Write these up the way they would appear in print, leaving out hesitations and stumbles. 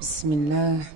بسم الله.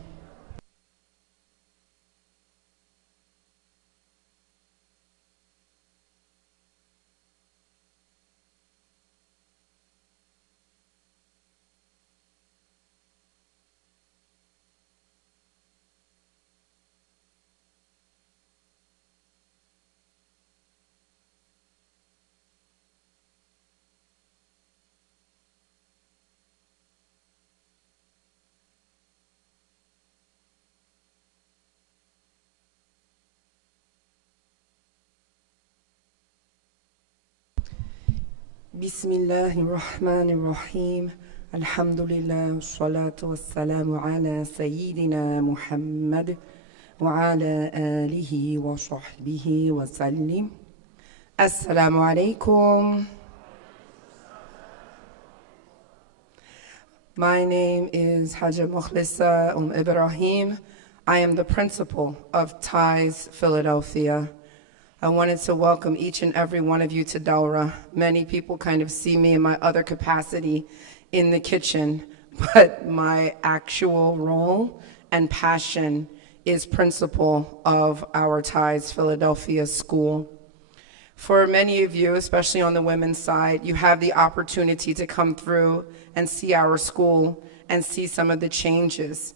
بسم الله الرحمن الرحيم. الحمد لله والصلاة والسلام على سيدنا محمد وعلى آله وصحبه وسلم. السلام عليكم. My name is Hajj Mukhlisa Ibrahim. I am the principal of TIES Philadelphia. I wanted to welcome each and every one of you to Dawra. Many people kind of see me in my other capacity in the kitchen, but my actual role and passion is principal of our TIES Philadelphia school. For many of you, especially on the women's side, you have the opportunity to come through and see our school and see some of the changes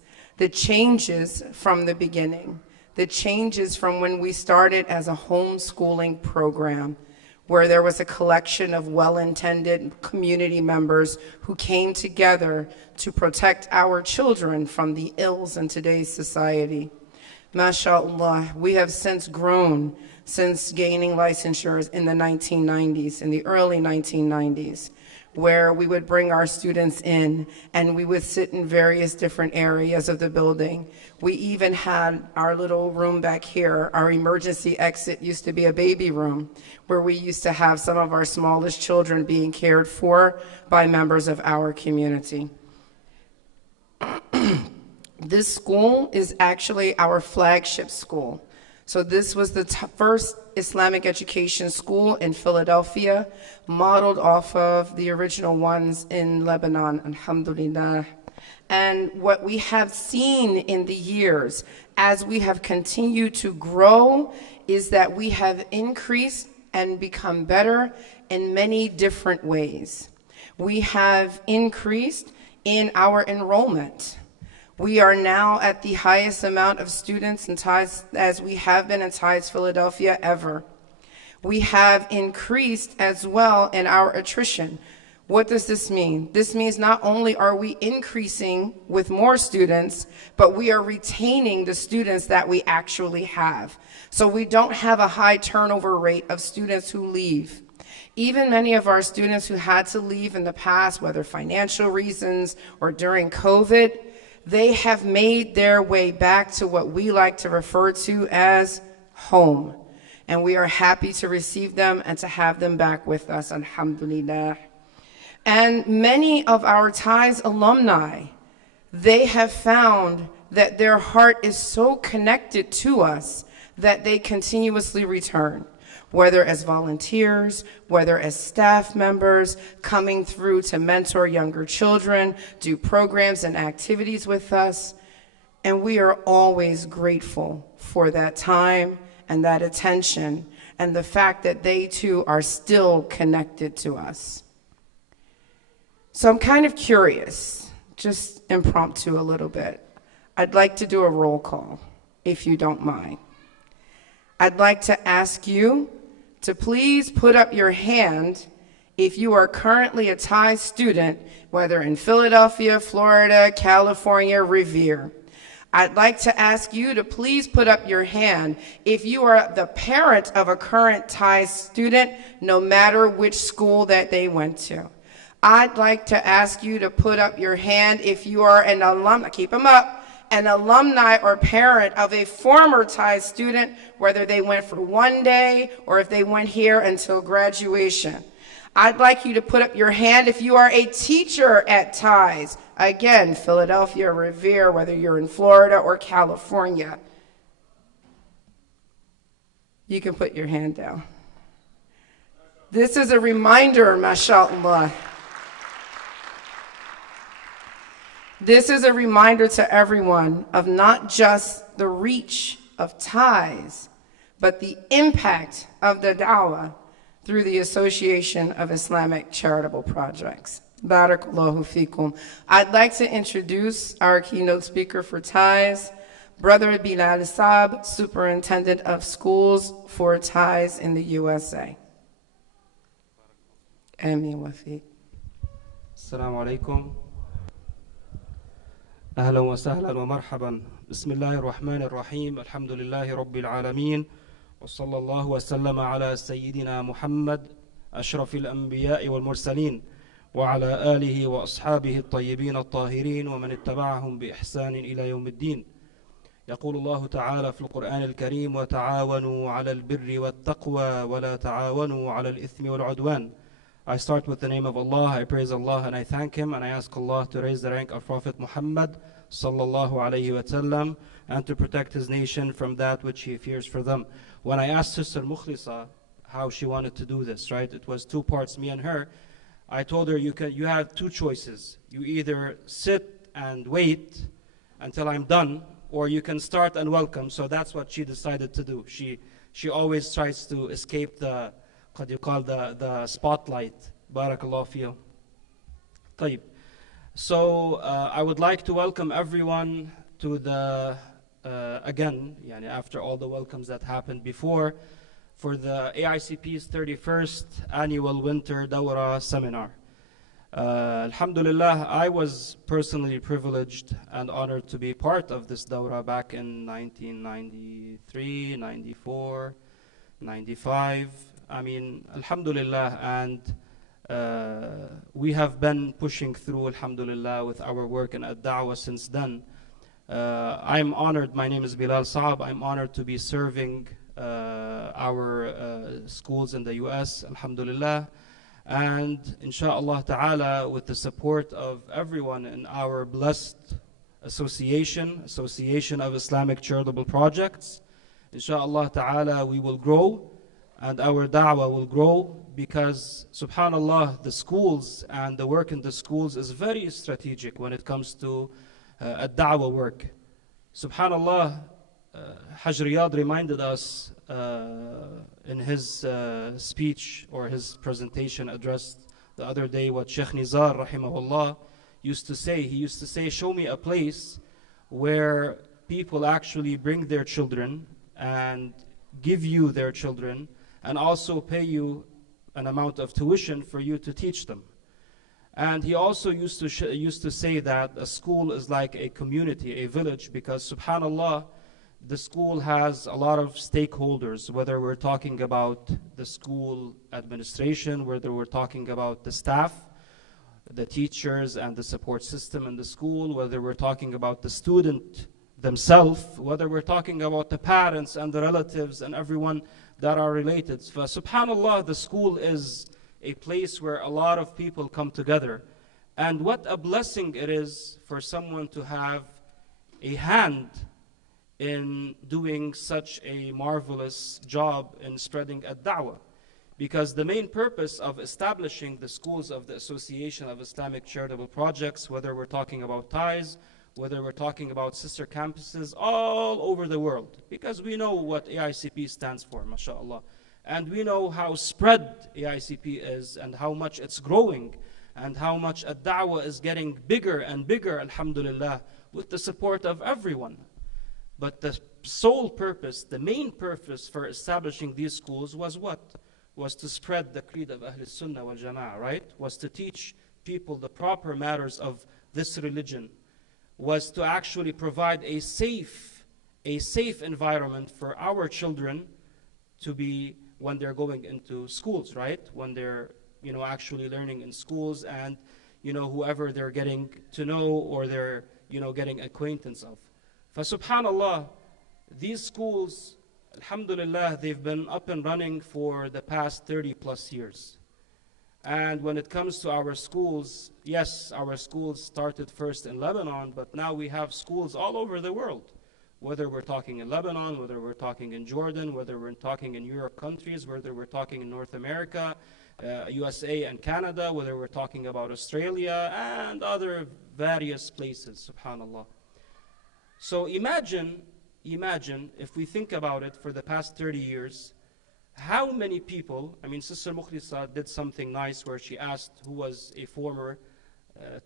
from the beginning. The changes from when we started as a homeschooling program, where there was a collection of well-intended community members who came together to protect our children from the ills in today's society. MashaAllah, we have since grown since gaining licensures in the 1990s, in the early 1990s, where we would bring our students in and we would sit in various different areas of the building. We even had our little room back here. Our emergency exit used to be a baby room where we used to have some of our smallest children being cared for by members of our community. This school is actually our flagship school. So this was the first Islamic education school in Philadelphia, modeled off of the original ones in Lebanon, alhamdulillah. And what we have seen in the years as we have continued to grow is that we have increased and become better in many different ways. We have increased in our enrollment. We are now at the highest amount of students in TIES as we have been in TIES Philadelphia ever. We have increased as well in our attrition. What does this mean? This means not only are we increasing with more students, but we are retaining the students that we actually have. So we don't have a high turnover rate of students who leave. Even many of our students who had to leave in the past, whether financial reasons or during COVID, they have made their way back to what we like to refer to as home. And we are happy to receive them and to have them back with us, alhamdulillah. And many of our TIES alumni, they have found that their heart is so connected to us that they continuously return, whether as volunteers, whether as staff members, coming through to mentor younger children, do programs and activities with us. And we are always grateful for that time and that attention and the fact that they too are still connected to us. So I'm kind of curious, just impromptu a little bit. I'd like to do a roll call, if you don't mind. I'd like to ask you to please put up your hand if you are currently a TIES student, whether in Philadelphia, Florida, California, Revere. I'd like to ask you to please put up your hand if you are the parent of a current TIES student, no matter which school that they went to. I'd like to ask you to put up your hand if you are an alumni, keep them up, an alumni or parent of a former TIES student, whether they went for one day or if they went here until graduation. I'd like you to put up your hand if you are a teacher at TIES. Again, Philadelphia, Revere, whether you're in Florida or California. You can put your hand down. This is a reminder, mashallah. This is a reminder to everyone of not just the reach of ties, but the impact of the dawah through the Association of Islamic Charitable Projects. Barakallahu fikum. I'd like to introduce our keynote speaker for ties, Brother Bilal Saab, Superintendent of Schools for Ties in the USA. Ameen wa fiik. السلام عليكم أهلا وسهلا ومرحبا بسم الله الرحمن الرحيم الحمد لله رب العالمين وصلى الله وسلم على سيدنا محمد أشرف الأنبياء والمرسلين وعلى آله وأصحابه الطيبين الطاهرين ومن اتبعهم بإحسان إلى يوم الدين. يقول الله تعالى في القرآن الكريم وتعاونوا على البر والتقوى ولا تعاونوا على الإثم والعدوان. I start with the name of Allah, I praise Allah and I thank Him, and I ask Allah to raise the rank of Prophet Muhammad sallallahu alayhi wa sallam and to protect his nation from that which he fears for them. When I asked Sister Mukhlisa how she wanted to do this, right, it was two parts, me and her. I told her you have two choices. You either sit and wait until I'm done, or you can start and welcome. So that's what she decided to do. She always tries to escape the what you call the spotlight. Barakallahu fiyo. طيب. So I would like to welcome everyone to the again, yani after all the welcomes that happened before, for the AICP's 31st annual Winter Dawra Seminar. Alhamdulillah, I was personally privileged and honored to be part of this Dawra back in 1993, 94, 95. I mean, Alhamdulillah, and we have been pushing through, Alhamdulillah, with our work in Ad-Da'wah since then. I'm honored, my name is Bilal Saab, I'm honored to be serving our schools in the US, Alhamdulillah, and inshaAllah ta'ala, with the support of everyone in our blessed association of Islamic Charitable Projects, inshaAllah ta'ala, we will grow and our da'wah will grow, because subhanallah, the schools and the work in the schools is very strategic when it comes to da'wah work. Subhanallah, Hajj Riyad reminded us in his speech or his presentation address the other day what Sheikh Nizar rahimahullah used to say. He used to say, show me a place where people actually bring their children and give you their children and also pay you an amount of tuition for you to teach them. And he also used to say that a school is like a community, a village, because subhanallah, the school has a lot of stakeholders, whether we're talking about the school administration, whether we're talking about the staff, the teachers and the support system in the school, whether we're talking about the student themselves, whether we're talking about the parents and the relatives and everyone that are related. So, subhanallah, the school is a place where a lot of people come together. And what a blessing it is for someone to have a hand in doing such a marvelous job in spreading ad-da'wah. Because the main purpose of establishing the schools of the Association of Islamic Charitable Projects, whether we're talking about ties, whether we're talking about sister campuses all over the world, because we know what AICP stands for, mashallah. And we know how spread AICP is and how much it's growing and how much ad-da'wah is getting bigger and bigger, alhamdulillah, with the support of everyone. But the sole purpose, the main purpose for establishing these schools was what? Was to spread the creed of Ahl Sunnah wal Jama'ah, right? Was to teach people the proper matters of this religion. Was to actually provide a safe environment for our children to be when they're going into schools, right? When they're, actually learning in schools and, whoever they're getting to know or they're, getting acquaintance of. Subhanallah, these schools, alhamdulillah, they've been up and running for the past 30 plus years. And when it comes to our schools, yes, our schools started first in Lebanon, but now we have schools all over the world. Whether we're talking in Lebanon, whether we're talking in Jordan, whether we're talking in Europe countries, whether we're talking in North America, USA and Canada, whether we're talking about Australia and other various places, subhanallah. So imagine if we think about it for the past 30 years, how many people, I mean, Sister Mukhlisa did something nice where she asked who was a former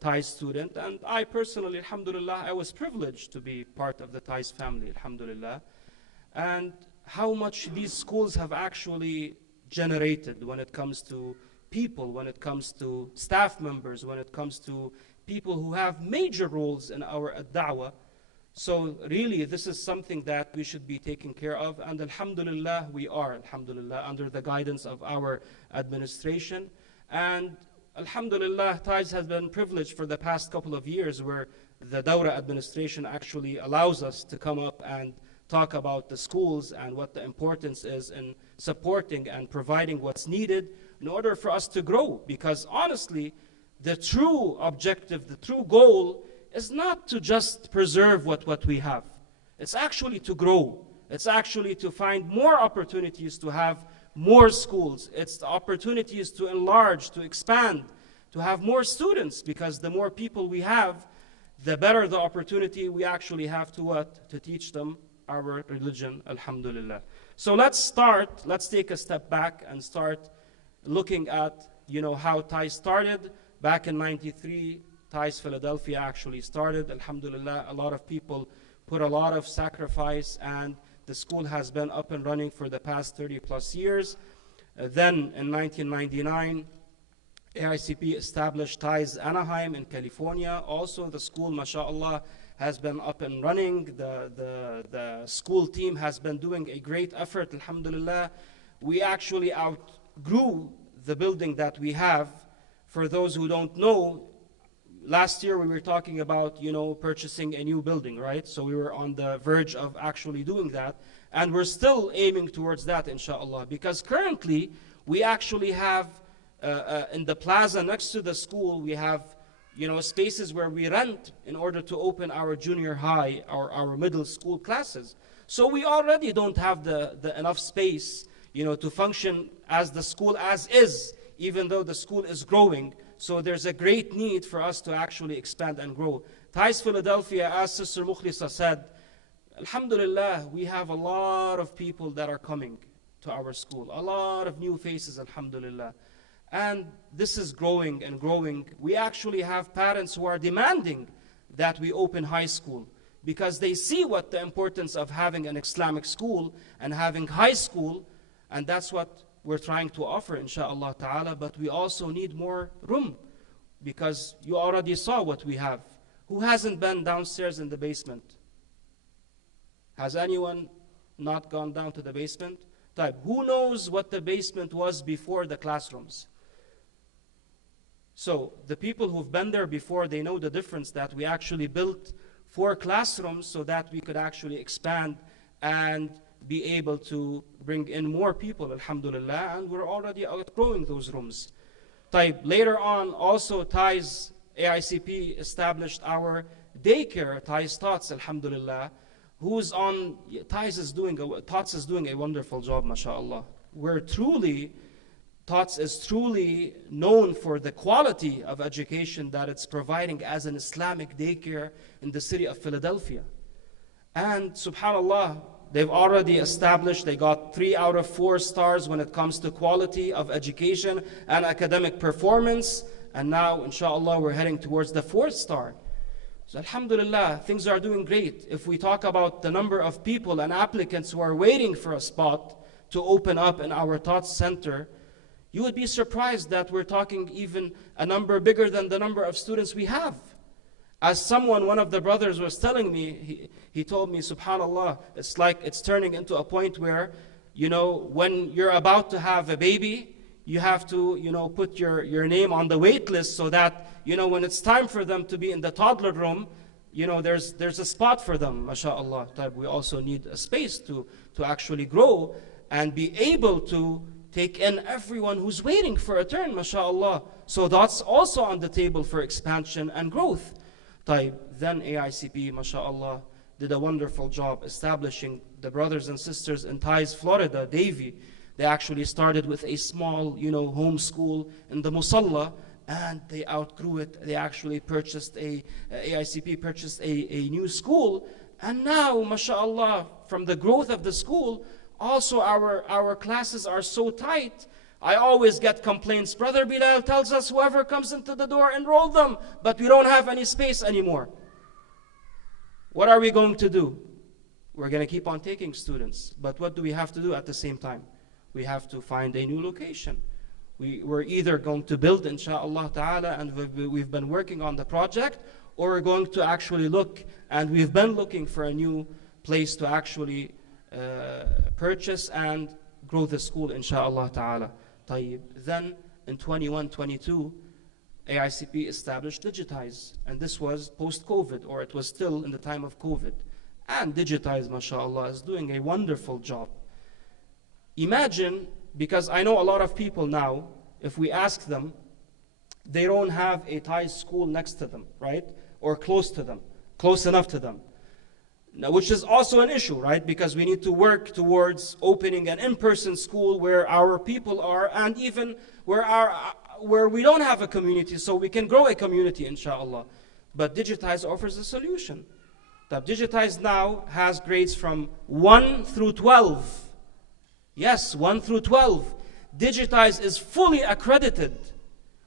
Thai student, and I personally, alhamdulillah, I was privileged to be part of the Thai family, alhamdulillah, and how much these schools have actually generated when it comes to people, when it comes to staff members, when it comes to people who have major roles in our da'wah. So really, this is something that we should be taking care of, and alhamdulillah, we are, alhamdulillah, under the guidance of our administration. And alhamdulillah, Thais has been privileged for the past couple of years where the Dawra administration actually allows us to come up and talk about the schools and what the importance is in supporting and providing what's needed in order for us to grow. Because honestly, the true objective, the true goal is not to just preserve what we have. It's actually to grow. It's actually to find more opportunities to have more schools. It's the opportunities to enlarge, to expand, to have more students, because the more people we have, the better the opportunity we actually have to what? To teach them our religion, alhamdulillah. So let's take a step back and start looking at, how Thai started. Back in 93, Thais Philadelphia actually started, alhamdulillah. A lot of people put a lot of sacrifice, and the school has been up and running for the past 30 plus years. Then in 1999, AICP established Thais Anaheim in California. Also, the school, mashallah, has been up and running. The school team has been doing a great effort, alhamdulillah. We actually outgrew the building that we have. For those who don't know, last year we were talking about, purchasing a new building, right? So we were on the verge of actually doing that. And we're still aiming towards that, inshallah. Because currently, we actually have, in the plaza next to the school, we have, spaces where we rent in order to open our junior high or our middle school classes. So we already don't have the enough space, to function as the school as is, even though the school is growing. So there's a great need for us to actually expand and grow. Thais Philadelphia, as Sister Mukhlisa said, alhamdulillah, we have a lot of people that are coming to our school. A lot of new faces, alhamdulillah. And this is growing and growing. We actually have parents who are demanding that we open high school because they see what the importance of having an Islamic school and having high school, and that's what we're trying to offer, insha'Allah ta'ala. But we also need more room because you already saw what we have. Who hasn't been downstairs in the basement? Has anyone not gone down to the basement? Who knows what the basement was before the classrooms? So the people who've been there before, they know the difference that we actually built 4 classrooms so that we could actually expand and be able to bring in more people, alhamdulillah, and we're already outgrowing those rooms. Later on, also Thais AICP established our daycare, Thais Tots, alhamdulillah, Thais is doing a wonderful job, mashallah. Tots is truly known for the quality of education that it's providing as an Islamic daycare in the city of Philadelphia. And subhanallah, they've already established, they got 3 out of 4 stars when it comes to quality of education and academic performance. And now, inshallah, we're heading towards the 4th star. So alhamdulillah, things are doing great. If we talk about the number of people and applicants who are waiting for a spot to open up in our Tots Center, you would be surprised that we're talking even a number bigger than the number of students we have. As one of the brothers was telling me, he told me, subhanallah, it's like it's turning into a point where, when you're about to have a baby, you have to, put your name on the wait list so that, when it's time for them to be in the toddler room, there's a spot for them, mashallah. We also need a space to actually grow and be able to take in everyone who's waiting for a turn, mashallah. So that's also on the table for expansion and growth. Then AICP, mashallah, did a wonderful job establishing the brothers and sisters in Thais, Florida, Davie, They actually started with a small, home school in the Musalla, and they outgrew it. They actually AICP purchased a new school. And now, mashallah, from the growth of the school, also our classes are so tight. I always get complaints. Brother Bilal tells us whoever comes into the door, enroll them, but we don't have any space anymore. What are we going to do? We're going to keep on taking students. But what do we have to do at the same time? We have to find a new location. We're either going to build, inshallah ta'ala, and we've been working on the project, or we're going to actually look, and we've been looking for a new place to actually purchase and grow the school, inshallah ta'ala. Then in 21-22, AICP established Digitize, and this was post-COVID, or it was still in the time of COVID. And Digitize, mashallah, is doing a wonderful job. Imagine, because I know a lot of people now, if we ask them, they don't have a Thai school next to them, right? Or close to them, close enough to them. Now, which is also an issue, right? Because we need to work towards opening an in-person school where our people are, and even where we don't have a community, so we can grow a community, inshallah. But Digitize offers a solution. The Digitize now has grades from 1 through 12. Yes, 1 through 12. Digitize is fully accredited.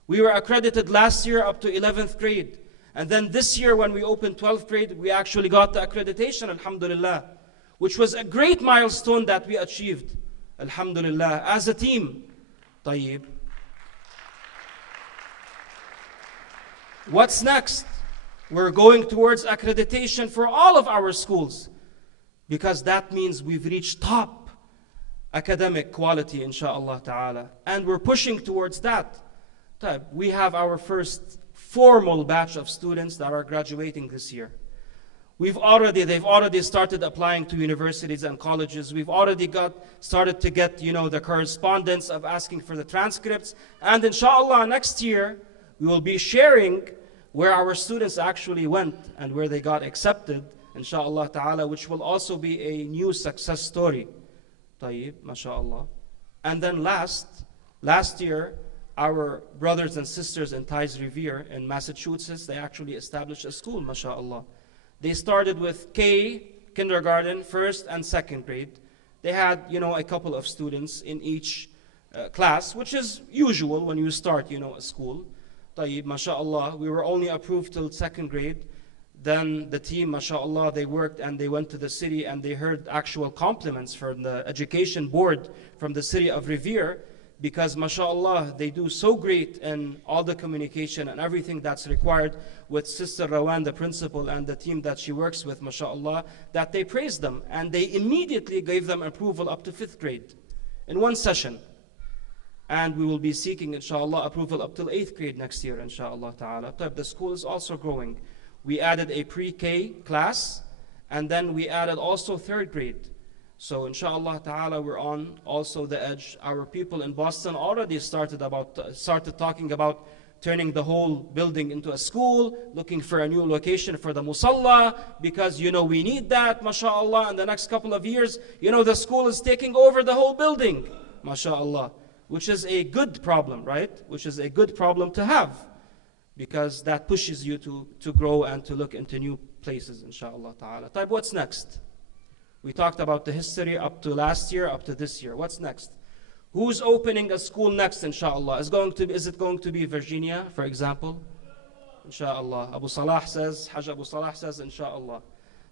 We were accredited last year up to 11th grade. And then this year when we opened 12th grade, we actually got the accreditation, alhamdulillah, which was a great milestone that we achieved, alhamdulillah, as a team. Tayyib. What's next? We're going towards accreditation for all of our schools, because that means we've reached top academic quality, insha'Allah ta'ala. And we're pushing towards that. We have our first formal batch of students that are graduating this year. They've already started applying to universities and colleges. We've already started to get, the correspondence of asking for the transcripts. And insha'Allah, next year, we will be sharing where our students actually went and where they got accepted, insha'Allah ta'ala, which will also be a new success story. Tayyib, mashallah. And then last year, our brothers and sisters in Thais Revere in Massachusetts, they actually established a school, mashallah. They started with kindergarten, first and second grade. They had, a couple of students in each class, which is usual when you start, a school. Tayyib, mashallah. We were only approved till second grade. Then the team, mashallah, they worked and they went to the city and they heard actual compliments from the education board from the city of Revere, because mashallah, they do so great in all the communication and everything that's required with Sister Rawan, the principal, and the team that she works with, mashallah, that they praised them. And they immediately gave them approval up to 5th grade in one session. And we will be seeking, inshallah, approval up till 8th grade next year, inshallah ta'ala. The school is also growing. We added a pre-K class, and then we added also 3rd grade. So inshallah ta'ala, we're on also the edge. Our people in Boston already started talking about turning the whole building into a school, looking for a new location for the musalla, because we need that, mashallah. In the next couple of years, the school is taking over the whole building, mashallah, which is a good problem, right? Which is a good problem to have, because that pushes you to grow and to look into new places, inshallah ta'ala. What's next? We talked about the history up to last year, up to this year. What's next? Who's opening a school next, inshallah? Is it going to be Virginia, for example? Inshallah. Abu Salah says, Hajj Abu Salah says, inshallah.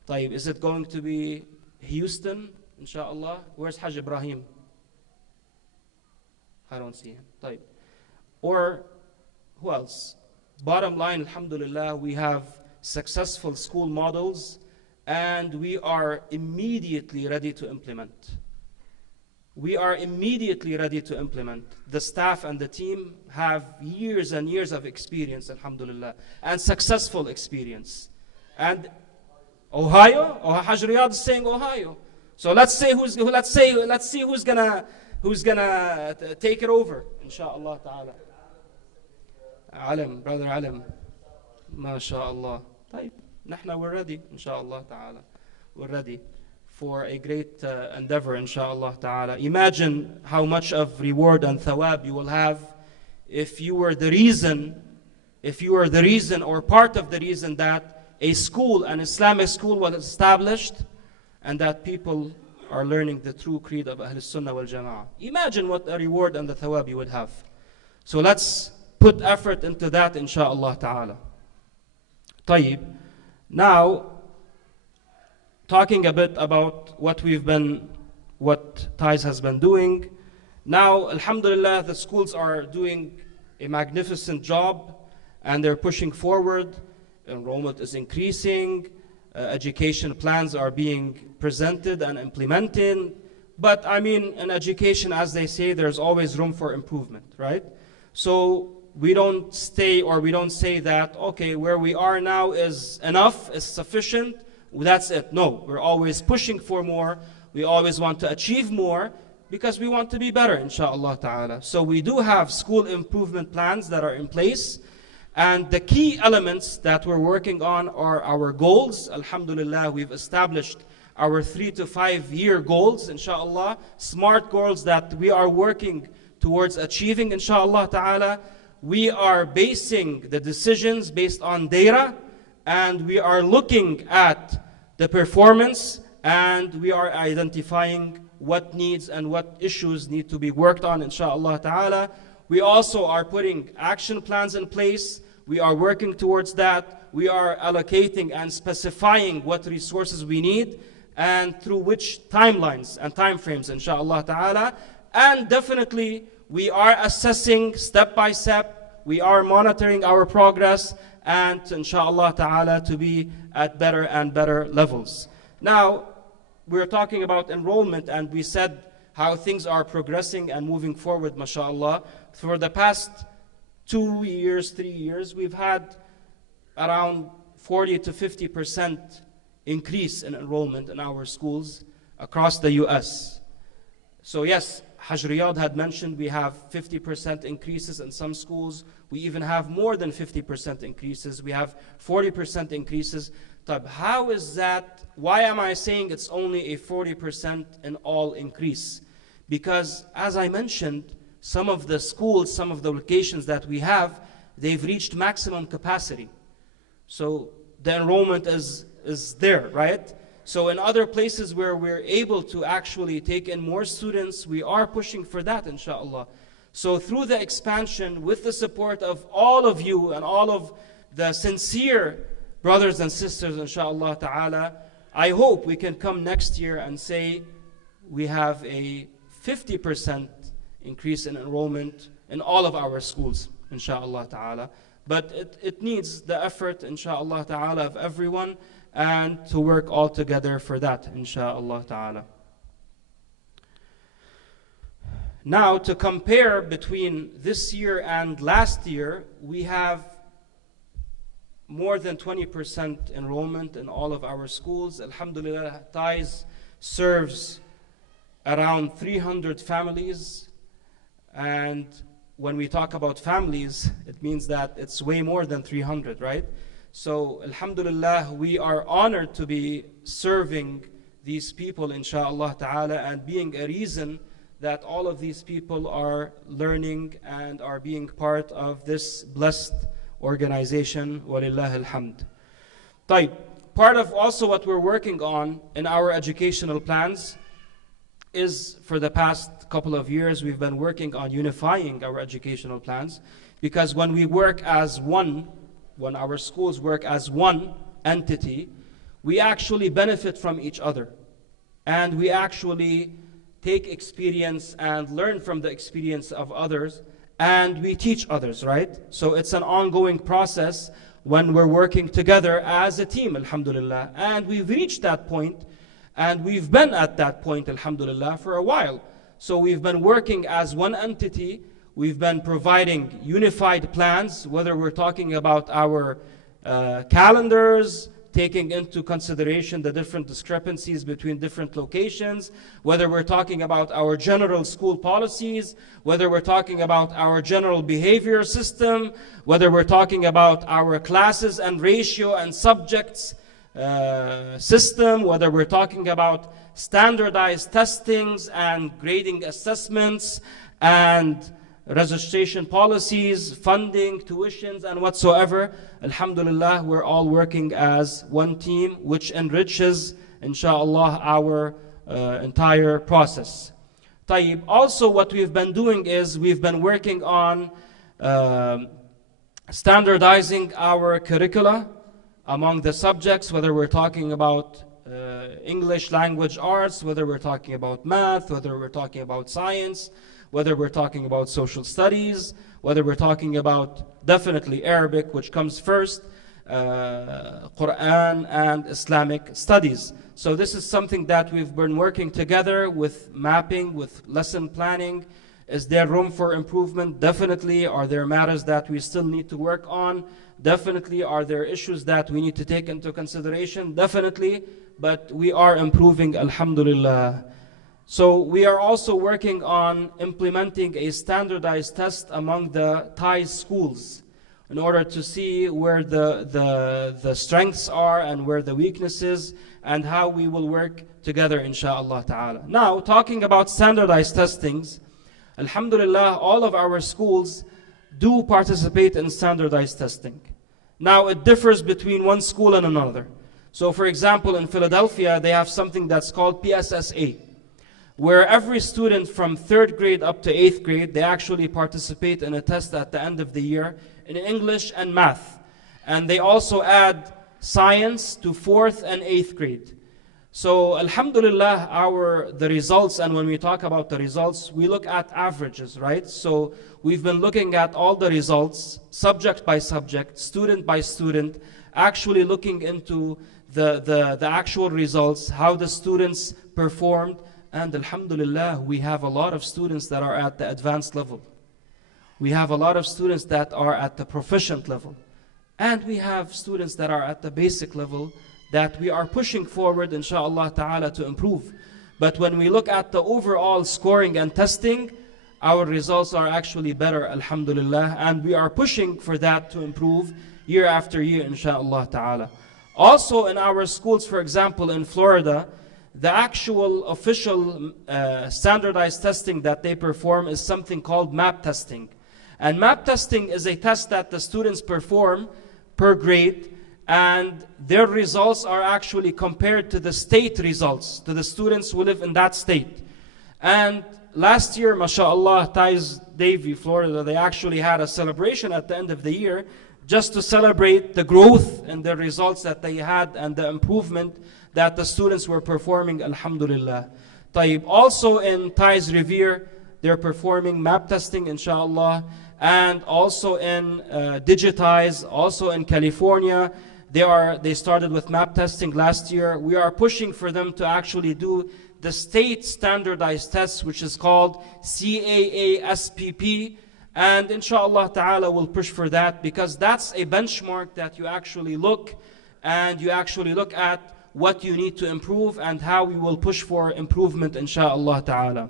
Is it going to be Houston, inshallah? Where's Hajj Ibrahim? I don't see him. Or who else? Bottom line, alhamdulillah, we have successful school models, and we are immediately ready to implement. We are immediately ready to implement. The staff and the team have years and years of experience, alhamdulillah, and successful experience. And Ohio, Hajj Riyadh is saying Ohio. So let's see who's gonna take it over, inshallah ta'ala. Alim, brother Alim, mashallah. We're ready, inshallah ta'ala. We're ready. for a great endeavor, inshallah ta'ala. Imagine how much of reward and thawab you will have if you were the reason, or part of the reason that a school, an Islamic school, was established and that people are learning the true creed of Ahl Sunnah wal Jama'ah. Imagine what a reward and the thawab you would have. So let's put effort into that, inshaAllah ta'ala. Tayyib. Now, talking a bit about what TIES has been doing. Now, alhamdulillah, the schools are doing a magnificent job and they're pushing forward. Enrollment is increasing. Education plans are being presented and implemented. But I mean, in education, as they say, there's always room for improvement, right? So we don't say that, okay, where we are now is enough, is sufficient, that's it. No, we're always pushing for more. We always want to achieve more because we want to be better, inshaAllah ta'ala. So we do have school improvement plans that are in place. And the key elements that we're working on are our goals. Alhamdulillah, we've established our 3 to 5 year goals, inshaAllah. SMART goals that we are working towards achieving, inshaAllah ta'ala. We are basing the decisions based on data, and we are looking at the performance, and we are identifying what needs and what issues need to be worked on, inshaAllah ta'ala. We also are putting action plans in place. We are working towards that. We are allocating and specifying what resources we need and through which timelines and timeframes, inshaAllah ta'ala. And definitely, we are assessing step by step. We are monitoring our progress and inshaAllah ta'ala to be at better and better levels. Now, we're talking about enrollment and we said how things are progressing and moving forward, mashallah. For the past 2 years, 3 years, we've had around 40 to 50% increase in enrollment in our schools across the US. So yes, Hajj Riyadh had mentioned we have 50% increases in some schools. We even have more than 50% increases. We have 40% increases. How is that? Why am I saying it's only a 40% in all increase? Because as I mentioned, some of the schools, some of the locations that we have, they've reached maximum capacity. So the enrollment is there, right? So in other places where we're able to actually take in more students, we are pushing for that, inshallah. So through the expansion, with the support of all of you and all of the sincere brothers and sisters, inshallah ta'ala, I hope we can come next year and say we have a 50% increase in enrollment in all of our schools, inshallah ta'ala. But it needs the effort, inshallah ta'ala, of everyone and to work all together for that, inshallah ta'ala. Now, to compare between this year and last year, we have more than 20% enrollment in all of our schools. Alhamdulillah, TIES serves around 300 families. And when we talk about families, it means that it's way more than 300, right? So, alhamdulillah, we are honored to be serving these people, inshallah ta'ala, and being a reason that all of these people are learning and are being part of this blessed organization, walillah alhamd. Part of also what we're working on in our educational plans is, for the past couple of years, we've been working on unifying our educational plans, because when we work as one, when our schools work as one entity, we actually benefit from each other. And we actually take experience and learn from the experience of others, and we teach others, right? So it's an ongoing process when we're working together as a team, alhamdulillah. And we've reached that point, and we've been at that point, alhamdulillah, for a while. So we've been working as one entity. We've been providing unified plans, whether we're talking about our calendars, taking into consideration the different discrepancies between different locations, whether we're talking about our general school policies, whether we're talking about our general behavior system, whether we're talking about our classes and ratio and subjects, system, whether we're talking about standardized testings and grading assessments and registration policies, funding, tuitions, and whatsoever. Alhamdulillah, we're all working as one team, which enriches, inshallah, our entire process. طيب, also what we've been doing is we've been working on standardizing our curricula among the subjects, whether we're talking about English language arts, whether we're talking about math, whether we're talking about science, whether we're talking about social studies, whether we're talking about definitely Arabic, which comes first, Quran and Islamic studies. So this is something that we've been working together with mapping, with lesson planning. Is there room for improvement? Definitely. Are there matters that we still need to work on? Definitely. Are there issues that we need to take into consideration? Definitely. But we are improving, alhamdulillah. So we are also working on implementing a standardized test among the Thai schools in order to see where the strengths are and where the weaknesses and how we will work together, inshallah ta'ala. Now, talking about standardized testings, alhamdulillah, all of our schools do participate in standardized testing. Now, it differs between one school and another. So, for example, in Philadelphia, they have something that's called PSSA, where every student from 3rd grade up to 8th grade, they actually participate in a test at the end of the year in English and math. And they also add science to 4th and 8th grade. So, alhamdulillah, the results, and when we talk about the results, we look at averages, right? So, we've been looking at all the results, subject by subject, student by student, actually looking into the actual results, how the students performed. And alhamdulillah, we have a lot of students that are at the advanced level. We have a lot of students that are at the proficient level. And we have students that are at the basic level that we are pushing forward, inshallah ta'ala, to improve. But when we look at the overall scoring and testing, our results are actually better, alhamdulillah. And we are pushing for that to improve year after year, inshallah ta'ala. Also in our schools, for example, in Florida, the actual official standardized testing that they perform is something called MAP testing. And MAP testing is a test that the students perform per grade, and their results are actually compared to the state results, to the students who live in that state. And last year, mashallah, Thais Davie, Florida, they actually had a celebration at the end of the year just to celebrate the growth and the results that they had and the improvement that the students were performing, alhamdulillah. طيب, also in Thais Revere, they're performing map testing, inshallah, and also in Digitize, also in California, they started with map testing last year. We are pushing for them to actually do the state standardized tests, which is called CAASPP, and inshallah ta'ala we'll push for that, because that's a benchmark that you actually look and you actually look at what you need to improve and how we will push for improvement, inshallah ta'ala.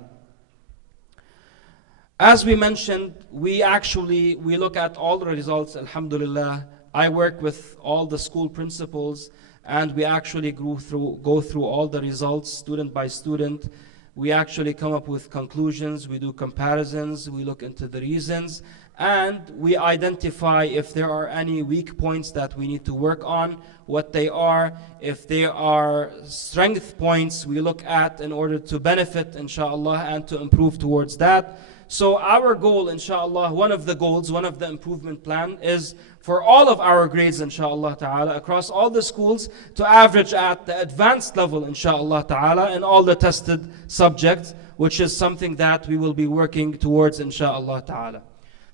As we mentioned, we look at all the results, alhamdulillah. I work with all the school principals, and we actually go through all the results, student by student. We actually come up with conclusions, we do comparisons, we look into the reasons, and we identify if there are any weak points that we need to work on, what they are. If they are strength points, we look at in order to benefit, inshallah, and to improve towards that. So our goal, inshallah, one of the improvement plan is for all of our grades, inshallah ta'ala, across all the schools, to average at the advanced level, inshallah ta'ala, in all the tested subjects, which is something that we will be working towards, inshallah ta'ala.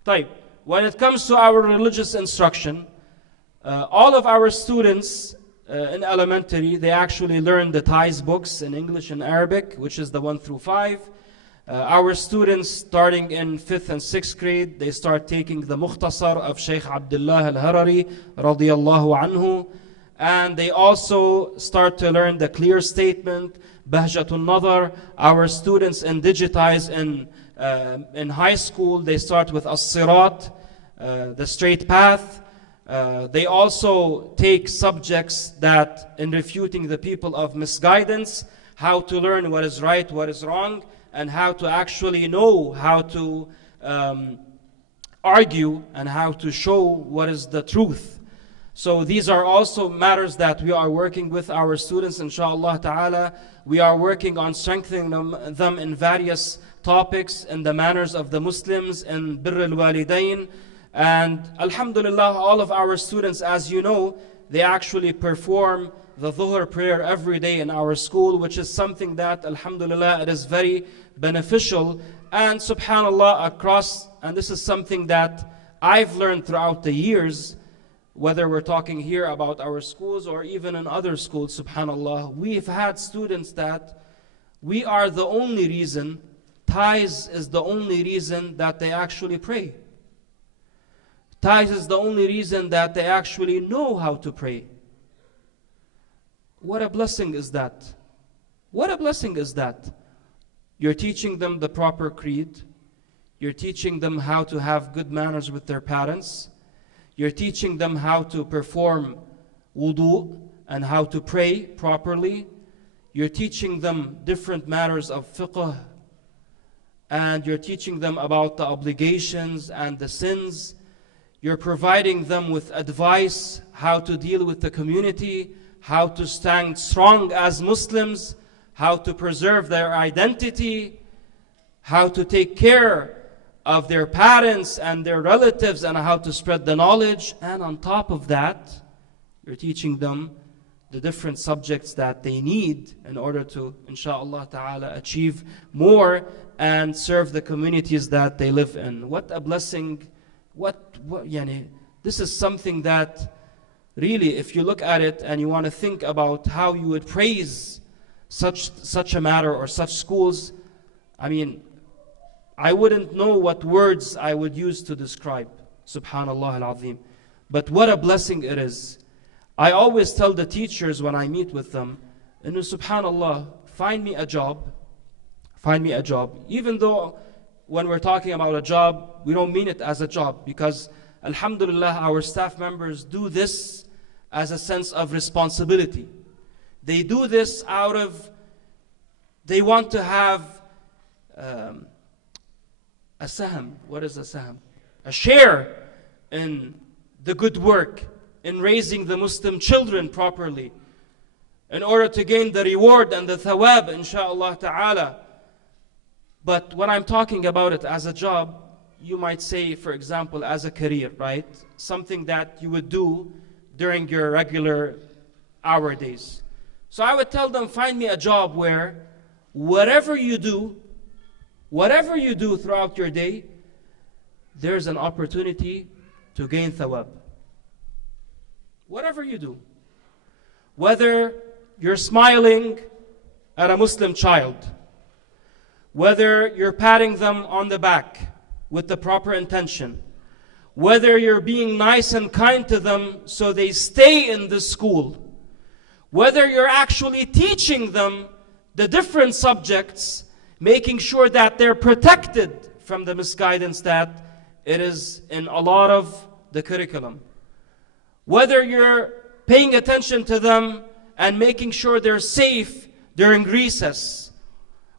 طيب, when it comes to our religious instruction, all of our students in elementary, they actually learn the Thais books in English and Arabic, which is the 1 through 5. Our students starting in 5th and 6th grade, they start taking the Mukhtasar of Shaykh Abdullah al-Harari radiyallahu anhu, and they also start to learn the clear statement, Bahjatul Nadar. Our students in Digitize in high school, they start with As-Sirat, the straight path. They also take subjects that in refuting the people of misguidance, how to learn what is right, what is wrong, and how to actually know how to argue and how to show what is the truth. So these are also matters that we are working with our students, inshallah ta'ala. We are working on strengthening them in various topics, in the manners of the Muslims, in birr al-walidain. And alhamdulillah, all of our students, as you know, they actually perform the dhuhr prayer every day in our school, which is something that, alhamdulillah, it is very beneficial. And subhanallah, across, and this is something that I've learned throughout the years, whether we're talking here about our schools or even in other schools, subhanallah, we've had students that we are the only reason, ties is the only reason that they actually pray. Ties is the only reason that they actually know how to pray. What a blessing is that? What a blessing is that? You're teaching them the proper creed. You're teaching them how to have good manners with their parents. You're teaching them how to perform wudu and how to pray properly. You're teaching them different matters of fiqh. And you're teaching them about the obligations and the sins. You're providing them with advice, how to deal with the community, how to stand strong as Muslims, how to preserve their identity, how to take care of their parents and their relatives, and how to spread the knowledge. And on top of that, you're teaching them the different subjects that they need in order to, inshallah ta'ala, achieve more and serve the communities that they live in. What a blessing. This is something that really, if you look at it and you want to think about how you would praise such a matter or such schools, I mean, I wouldn't know what words I would use to describe, subhanallah al-azim. But what a blessing it is. I always tell the teachers when I meet with them, subhanallah, find me a job. Find me a job. Even though when we're talking about a job, we don't mean it as a job, because alhamdulillah, our staff members do this as a sense of responsibility. They do this out of, they want to have a saham. What is a saham? A share in the good work, in raising the Muslim children properly, in order to gain the reward and the thawab, inshaAllah ta'ala. But when I'm talking about it as a job, you might say, for example, as a career, right? Something that you would do during your regular hour days. So I would tell them, find me a job where whatever you do throughout your day, there's an opportunity to gain thawab. Whatever you do. Whether you're smiling at a Muslim child, whether you're patting them on the back with the proper intention, whether you're being nice and kind to them so they stay in the school, whether you're actually teaching them the different subjects, making sure that they're protected from the misguidance that it is in a lot of the curriculum, whether you're paying attention to them and making sure they're safe during recess,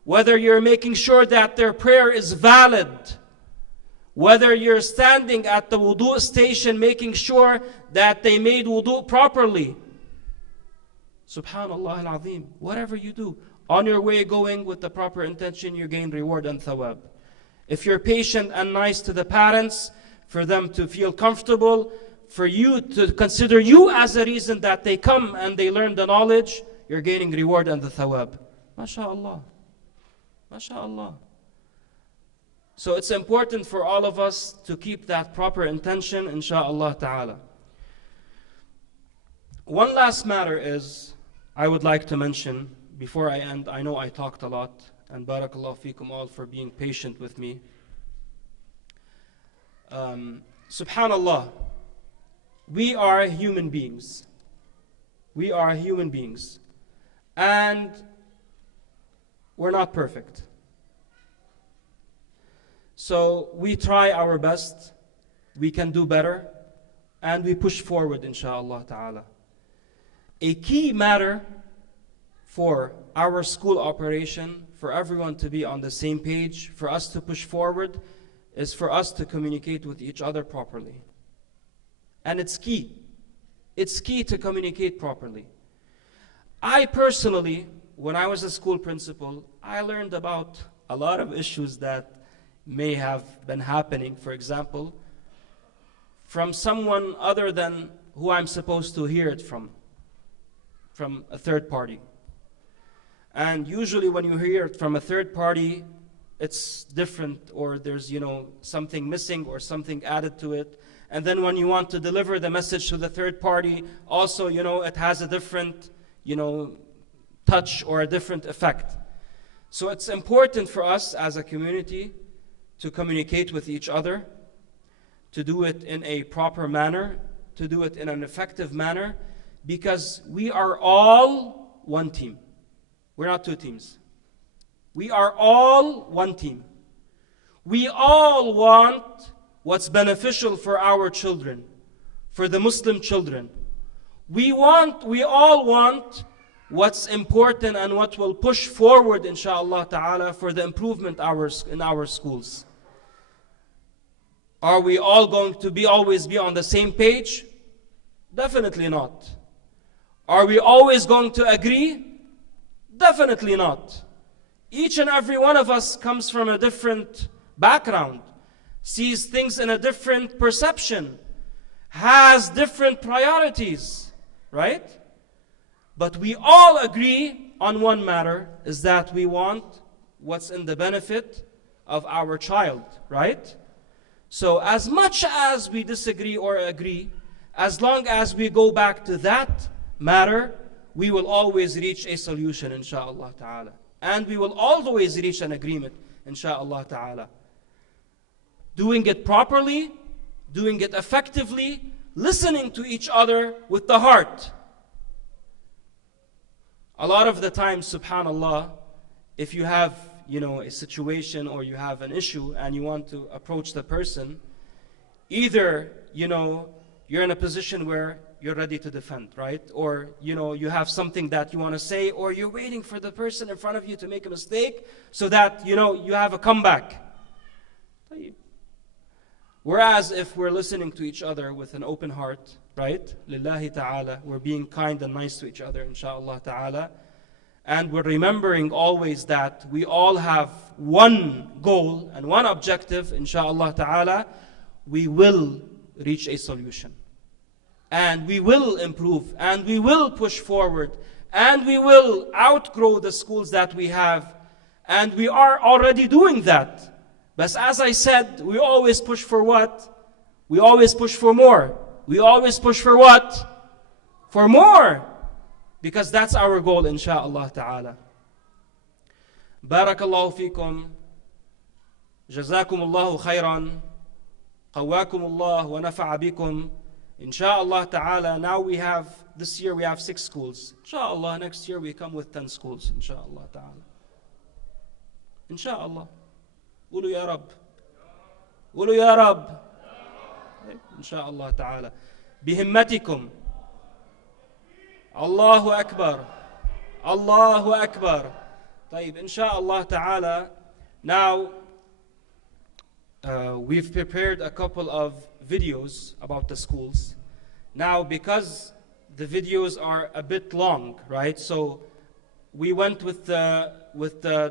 whether you're making sure that their prayer is valid, whether you're standing at the wudu station making sure that they made wudu properly. Subhanallah al-azim. Whatever you do, on your way going with the proper intention, you gain reward and thawab. If you're patient and nice to the parents, for them to feel comfortable, for you to consider you as a reason that they come and they learn the knowledge, you're gaining reward and the thawab. MashaAllah. MashaAllah. So it's important for all of us to keep that proper intention, insha'Allah ta'ala. One last matter is, I would like to mention, before I end, I know I talked a lot, and barakallahu feekum all for being patient with me. Subhanallah, we are human beings. We are human beings. And we're not perfect. So we try our best. We can do better. and we push forward, inshallah ta'ala. A key matter for our school operation, for everyone to be on the same page, for us to push forward, is for us to communicate with each other properly. And it's key. It's key to communicate properly. I personally, when I was a school principal, I learned about a lot of issues that may have been happening, for example, from someone other than who I'm supposed to hear it from a third party. And usually when you hear it from a third party, it's different, or there's, something missing or something added to it. And then when you want to deliver the message to the third party, also, it has a different, touch or a different effect. So it's important for us as a community to communicate with each other, to do it in a proper manner, to do it in an effective manner, because we are all one team. We're not two teams. We are all one team. We all want what's beneficial for our children, for the Muslim children. We all want what's important and what will push forward, inshallah ta'ala, for the improvement in our schools. Are we all going to always be on the same page? Definitely not. Are we always going to agree? Definitely not. Each and every one of us comes from a different background, sees things in a different perception, has different priorities, right? But we all agree on one matter, is that we want what's in the benefit of our child, right? So as much as we disagree or agree, as long as we go back to that matter, we will always reach a solution, inshallah ta'ala. And we will always reach an agreement, inshallah ta'ala. Doing it properly, doing it effectively, listening to each other with the heart. A lot of the time, subhanallah, if you have, a situation or you have an issue and you want to approach the person, either, you're in a position where you're ready to defend, right? Or, you have something that you want to say, or you're waiting for the person in front of you to make a mistake so that, you have a comeback. Whereas if we're listening to each other with an open heart, right? Lillahi ta'ala, we're being kind and nice to each other, inshallah ta'ala. And we're remembering always that we all have one goal and one objective, inshallah ta'ala, we will reach a solution. And we will improve, and we will push forward, and we will outgrow the schools that we have. And we are already doing that. But as I said, we always push for what? We always push for more. We always push for what? For more. Because that's our goal, insha'Allah ta'ala. Barakallahu fikum. Jazakumullahu khayran. Qawakumullah wa nafa'a bikum. Insha'Allah ta'ala, now this year we have 6 schools. Insha'Allah, next year we come with 10 schools. Insha'Allah ta'ala. Insha'Allah. Ulu ya Rab. Ulu ya Rab. Insha'Allah ta'ala. Bihimmatikum. Allahu Akbar. Allahu Akbar. طيب, insha'Allah ta'ala. Now, we've prepared a couple of videos about the schools. Now, because the videos are a bit long, right? So we went with the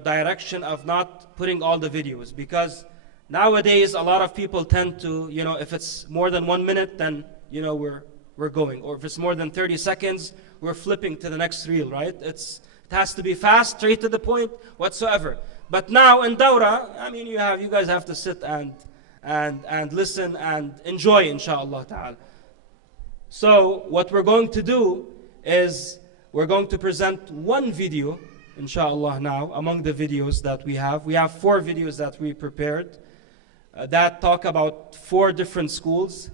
direction of not putting all the videos, because nowadays a lot of people tend to, if it's more than 1 minute, then we're going, or if it's more than 30 seconds, we're flipping to the next reel, right? It has to be fast, straight to the point, whatsoever. But now in Dawra, you guys have to sit and listen and enjoy, inshallah ta'ala. So what we're going to do is we're going to present one video, inshallah, now among the videos that we have. We have 4 videos that we prepared that talk about 4 different schools.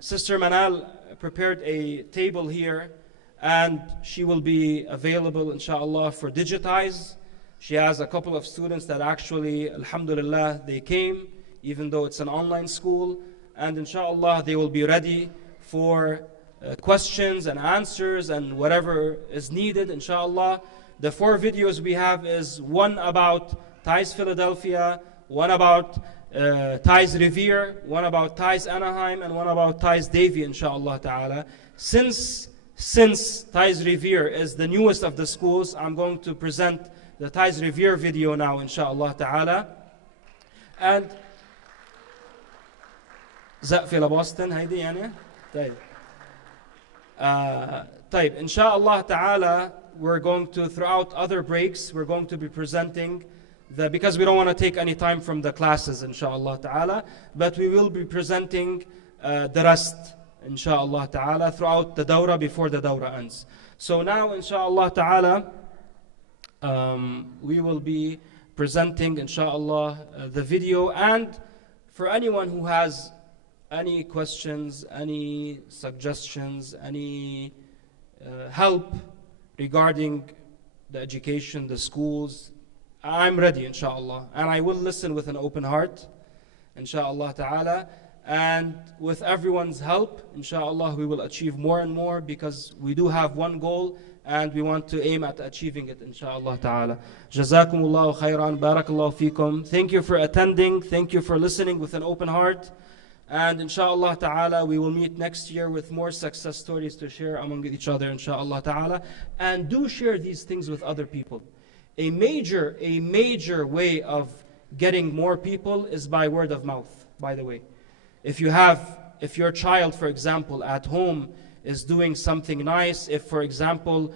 Sister Manal prepared a table here, and she will be available, inshallah, for digitize. She has a couple of students that actually, alhamdulillah, they came, even though it's an online school. and inshallah they will be ready for questions and answers and whatever is needed, inshallah. The 4 videos we have is one about TIES Philadelphia, one about TIES Revere, one about TIES Anaheim, and one about TIES Davie, inshallah ta'ala. Since TIES Revere is the newest of the schools, I'm going to present the TIES Revere video now, inshallah ta'ala. And زقفة لبوسطن هيدي يعني طيب طيب إن شاء الله تعالى we're going to, throughout other breaks, we're going to be presenting because we don't want to take any time from the classes, inshallah ta'ala, but we will be presenting the rest, inshallah ta'ala, throughout the dawrah before the dawrah ends. So now, inshallah ta'ala, we will be presenting, inshallah, the video. And for anyone who has any questions, any suggestions, any help regarding the education, the schools, I'm ready, inshallah. And I will listen with an open heart, inshallah ta'ala. And with everyone's help, inshallah, we will achieve more and more, because we do have one goal and we want to aim at achieving it, inshallah ta'ala. Jazakumullahu khairan, barakallahu feekum. Thank you for attending. Thank you for listening with an open heart. And inshallah ta'ala, we will meet next year with more success stories to share among each other, inshallah ta'ala. And do share these things with other people. A major way of getting more people is by word of mouth, by the way. If your child, for example, at home is doing something nice, if, for example,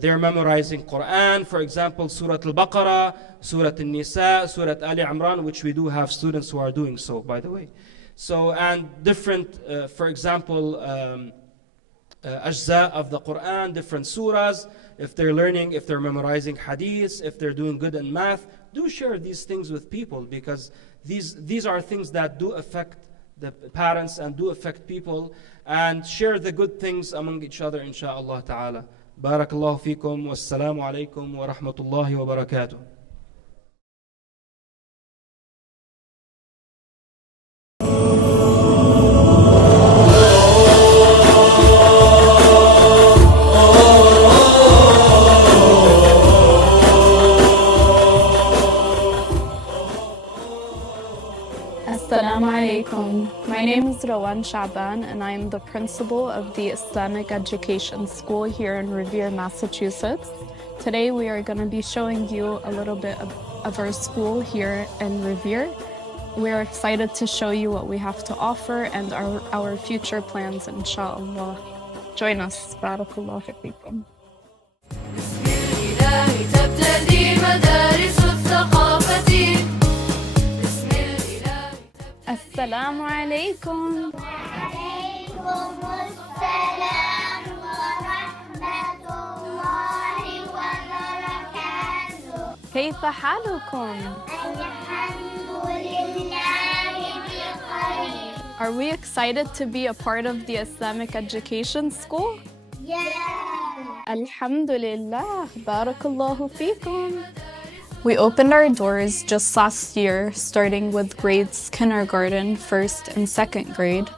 they're memorizing Quran, for example, Surah Al-Baqarah, Surah Al-Nisa, Surah Ali Imran, which we do have students who are doing so, by the way. So, and different, for example, ajza of the Quran, different surahs, if they're learning, if they're memorizing hadiths, if they're doing good in math, do share these things with people, because these are things that do affect the parents and do affect people, and share the good things among each other, inshaAllah ta'ala. Barakallahu feekum, wassalamu alaikum wa rahmatullahi wa barakatuh. Assalamu alaikum. My name is Rawan Shaban, and I am the principal of the Islamic Education School here in Revere, Massachusetts. Today we are going to be showing you a little bit of our school here in Revere. We are excited to show you what we have to offer and our future plans, inshallah. Join us. Barakallahu fikum. Assalamu alaikum. وعليكم السلام ورحمة الله وبركاته. كيف حالكم? الحمد لله بخير. Are we excited to be a part of the Islamic Education School? Yes. Alhamdulillah. Barakallahu feekum. We opened our doors just last year, starting with grades kindergarten, first and second grade.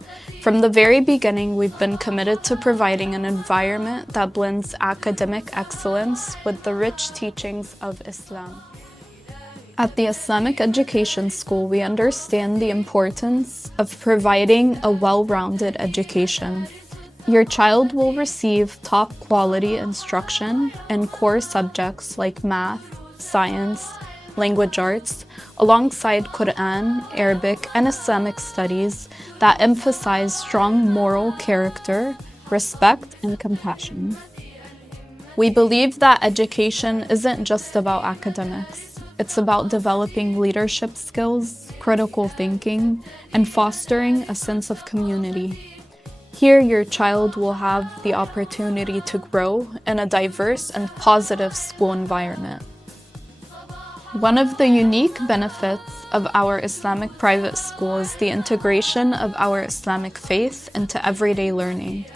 From the very beginning, we've been committed to providing an environment that blends academic excellence with the rich teachings of Islam. At the Islamic Education School, we understand the importance of providing a well-rounded education. Your child will receive top quality instruction in core subjects like math, science, language arts, alongside Quran, Arabic, and Islamic studies that emphasize strong moral character, respect, and compassion. We believe that education isn't just about academics. It's about developing leadership skills, critical thinking, and fostering a sense of community. Here, your child will have the opportunity to grow in a diverse and positive school environment. One of the unique benefits of our Islamic private school is the integration of our Islamic faith into everyday learning.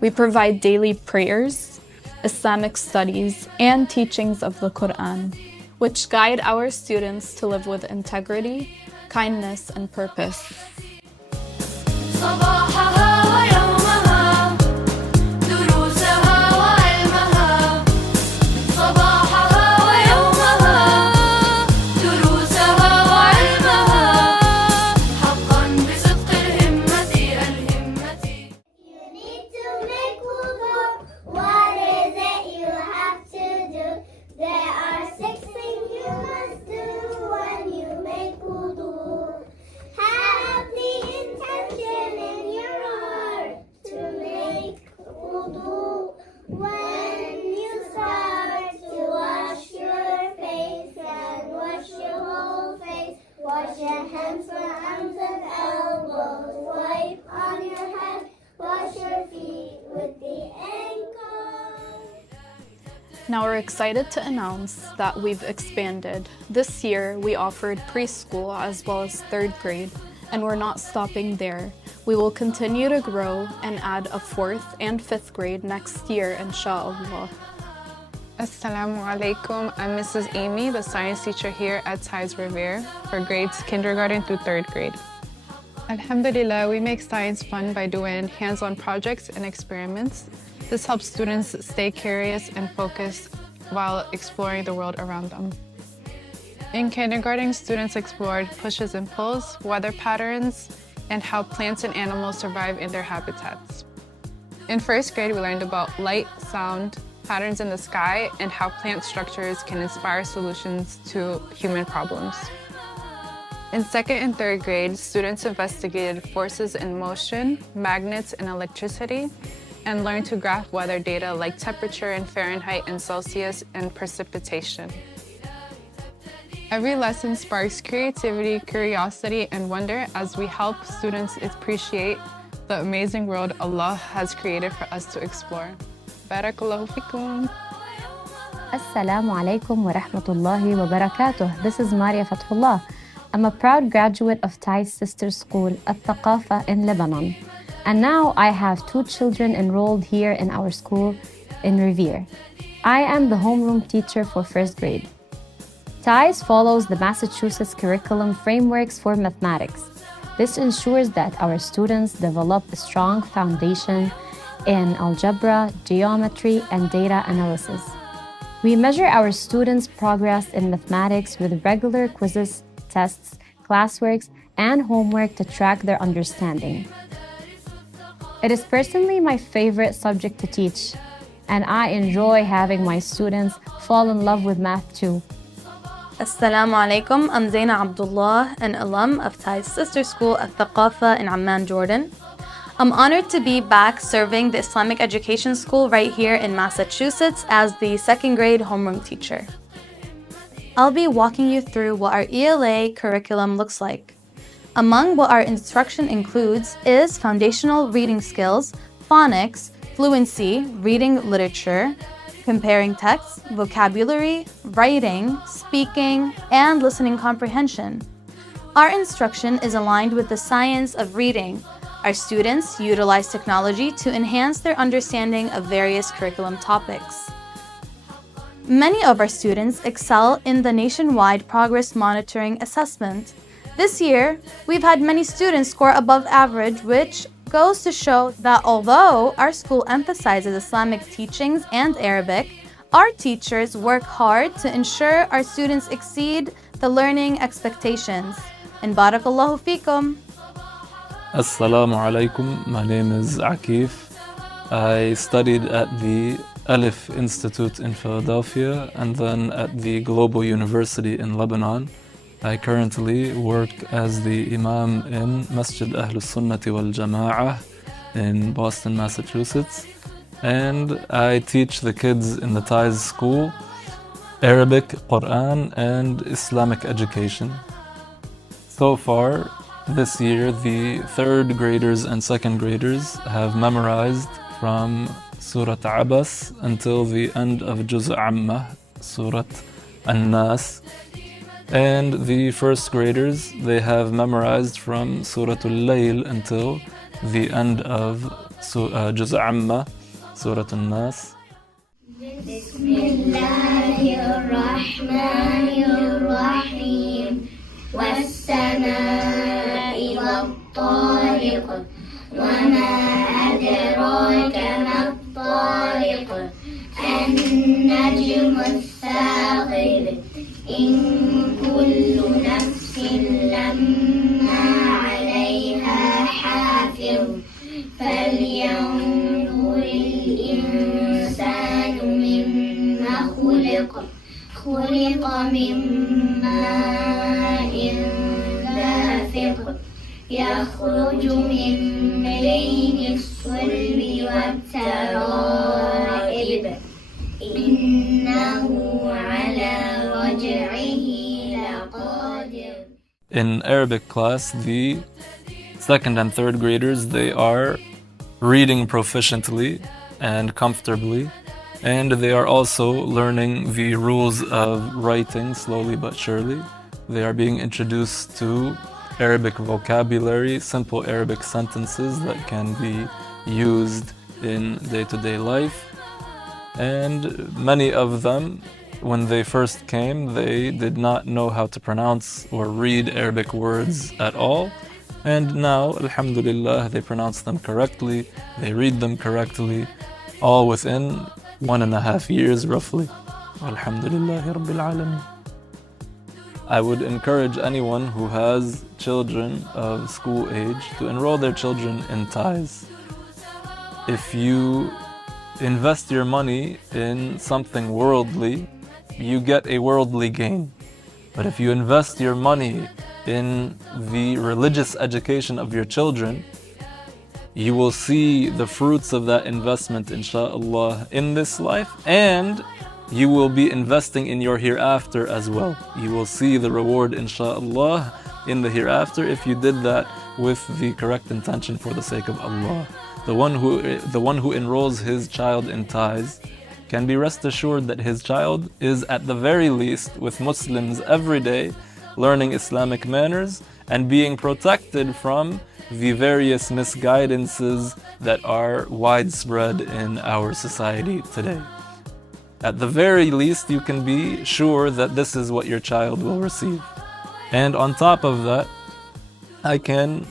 We provide daily prayers, Islamic studies, and teachings of the Quran, which guide our students to live with integrity, kindness, and purpose. صباحها ويومها دروسها وعلمها صباحها ويومها دروسها وعلمها حقا بصدق الهمة You need to make wudu. What is it you have to do? There are 6 things you must do when you make wudu. Have the intention in your heart to make wudu. When you start to wash your face and wash your whole face, wash your hands from arms and elbows, wipe on your head, wash your feet with the ankles. Now we're excited to announce that we've expanded. This year we offered preschool as well as 3rd grade, and we're not stopping there. We will continue to grow and add a 4th and 5th grade next year, inshallah. Assalamu alaikum. I'm Mrs. Amy, the science teacher here at Tides Revere for grades kindergarten through 3rd grade. Alhamdulillah, we make science fun by doing hands-on projects and experiments. This helps students stay curious and focused while exploring the world around them. In kindergarten, students explored pushes and pulls, weather patterns, and how plants and animals survive in their habitats. In 1st grade, we learned about light, sound, patterns in the sky, and how plant structures can inspire solutions to human problems. In 2nd and 3rd grade, students investigated forces in motion, magnets, and electricity, and learned to graph weather data like temperature in Fahrenheit and Celsius and precipitation. Every lesson sparks creativity, curiosity, and wonder as we help students appreciate the amazing world Allah has created for us to explore. Barakallahu fikum. Assalamu alaikum wa rahmatullahi wa barakatuh. This is Maria Fathullah. I'm a proud graduate of Thai's sister school, Al-Thaqafa in Lebanon. And now I have 2 children enrolled here in our school in Revere. I am the homeroom teacher for 1st grade. Thais follows the Massachusetts curriculum frameworks for mathematics. This ensures that our students develop a strong foundation in algebra, geometry, and data analysis. We measure our students' progress in mathematics with regular quizzes, tests, classworks, and homework to track their understanding. It is personally my favorite subject to teach, and I enjoy having my students fall in love with math too. Assalamu alaikum. I'm Zaina Abdullah, an alum of Thai's sister school at Thaqafa in Amman, Jordan. I'm honored to be back serving the Islamic Education School right here in Massachusetts as the 2nd grade homeroom teacher. I'll be walking you through what our ELA curriculum looks like. Among what our instruction includes is foundational reading skills, phonics, fluency, reading literature, comparing texts, vocabulary, writing, speaking, and listening comprehension. Our instruction is aligned with the science of reading. Our students utilize technology to enhance their understanding of various curriculum topics. Many of our students excel in the nationwide progress monitoring assessment. This year, we've had many students score above average, which goes to show that although our school emphasizes Islamic teachings and Arabic, our teachers work hard to ensure our students exceed the learning expectations. And barakallahu fikum. Assalamu alaikum. My name is Akif. I studied at the Alif Institute in Philadelphia and then at the Global University in Lebanon. I currently work as the Imam in Masjid Ahlus Sunnati wal Jama'ah in Boston, Massachusetts. And I teach the kids in the Thais school Arabic, Quran, and Islamic education. So far, this year, the 3rd graders and 2nd graders have memorized from Surah Abas until the end of Juz' Amma, Surah An-Nas. And the 1st graders, they have memorized from Surah Al-Layl until the end of Juz' Amma, Surah An-Nas. والسماء والطارق خلق من ماء دافق يخرج من بين الصلب والترائب إنه على رجعه لقادر. In Arabic class, the second and third graders, they are reading proficiently and comfortably, and they are also learning the rules of writing slowly but surely. They are being introduced to Arabic vocabulary, simple Arabic sentences that can be used in day-to-day life. And many of them, when they first came, they did not know how to pronounce or read Arabic words at all. And now, alhamdulillah, they pronounce them correctly, they read them correctly, all within 1.5 years roughly. Alhamdulillahi Rabbil Alameen. I would encourage anyone who has children of school age to enroll their children in ties. If you invest your money in something worldly, you get a worldly gain. But if you invest your money in the religious education of your children, you will see the fruits of that investment, insha'Allah, in this life, and you will be investing in your hereafter as well. You will see the reward, insha'Allah, in the hereafter if you did that with the correct intention for the sake of Allah. The one who enrolls his child in ties can be rest assured that his child is at the very least with Muslims every day, learning Islamic manners and being protected from the various misguidances that are widespread in our society today. At the very least, you can be sure that this is what your child will receive. And on top of that, I can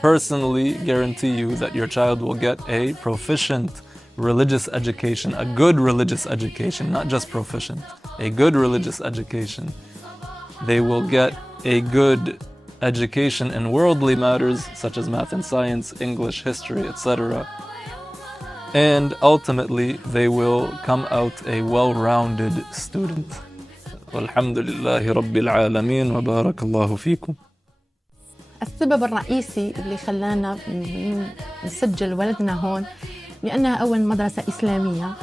personally guarantee you that your child will get a proficient religious education, a good religious education, not just proficient, a good religious education. They will get a good education in worldly matters such as math and science, English, history, etc. And ultimately, they will come out a well-rounded student. Walhamdulillahi Rabbil Alameen wa barakallahu feekum. السبب الرئيسي اللي خلانا نسجل ولدنا هون لأنها أول مدرسة إسلامية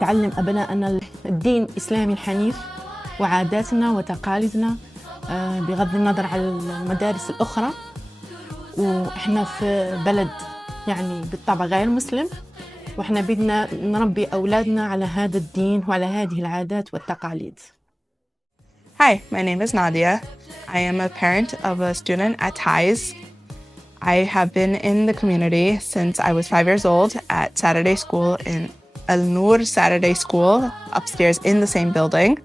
تعلم أبنائنا الدين الإسلامي الحنيف وعاداتنا وتقاليدنا بغض النظر عن المدارس الأخرى. وإحنا في بلد يعني بالطبع غير مسلم، وإحنا بدنا نربي أولادنا على هذا الدين وعلى هذه العادات والتقاليد. Hi, my name is Nadia. I am a parent of a student at TIES. I have been in the community since I was 5 years old at Saturday School in Al Noor Saturday School upstairs in the same building.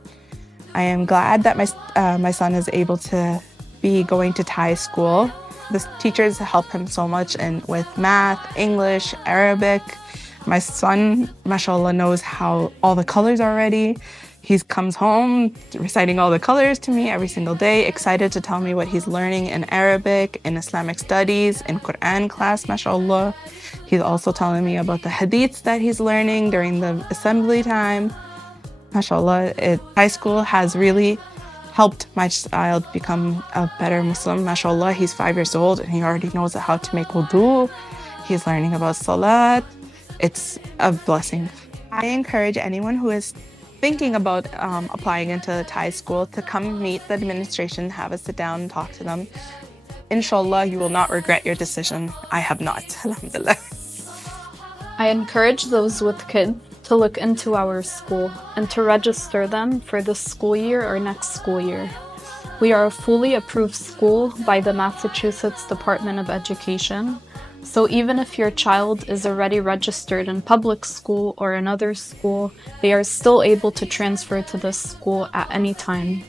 I am glad that my son is able to be going to TIES school. The teachers help him so much with math, English, Arabic. My son, mashallah, knows how all the colors already. He comes home reciting all the colors to me every single day, excited to tell me what he's learning in Arabic, in Islamic studies, in Quran class, mashallah. He's also telling me about the hadiths that he's learning during the assembly time. Mashallah, high school has really helped my child become a better Muslim. Mashallah, he's 5 years old and he already knows how to make wudu. He's learning about salat. It's a blessing. I encourage anyone who is thinking about applying into the Thai school to come meet the administration, have a sit down and talk to them. Inshallah, you will not regret your decision. I have not, alhamdulillah. I encourage those with kids to look into our school and to register them for this school year or next school year. We are a fully approved school by the Massachusetts Department of Education. So even if your child is already registered in public school or another school, they are still able to transfer to this school at any time.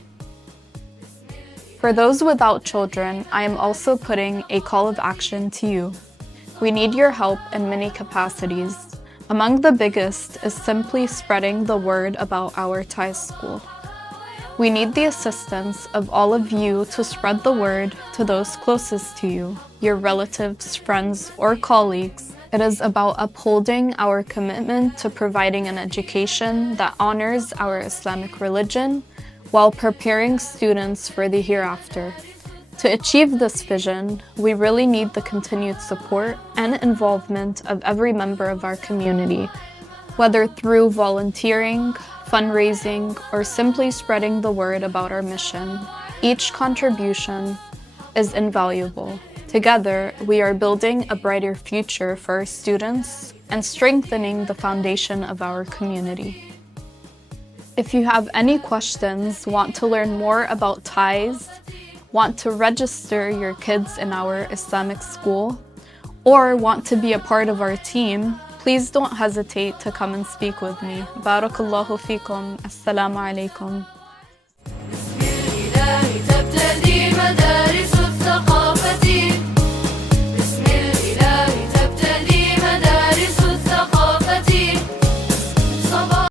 For those without children, I am also putting a call of action to you. We need your help in many capacities. Among the biggest is simply spreading the word about our Thai school. We need the assistance of all of you to spread the word to those closest to you, your relatives, friends, or colleagues, It is about upholding our commitment to providing an education that honors our Islamic religion while preparing students for the hereafter. To achieve this vision, we really need the continued support and involvement of every member of our community, whether through volunteering, fundraising, or simply spreading the word about our mission. Each contribution is invaluable. Together, we are building a brighter future for our students and strengthening the foundation of our community. If you have any questions, want to learn more about TIES, want to register your kids in our Islamic school, or want to be a part of our team, please don't hesitate to come and speak with me. Barakallahu fikum. Assalamu alaikum. بسم الإله تبتدي مدارس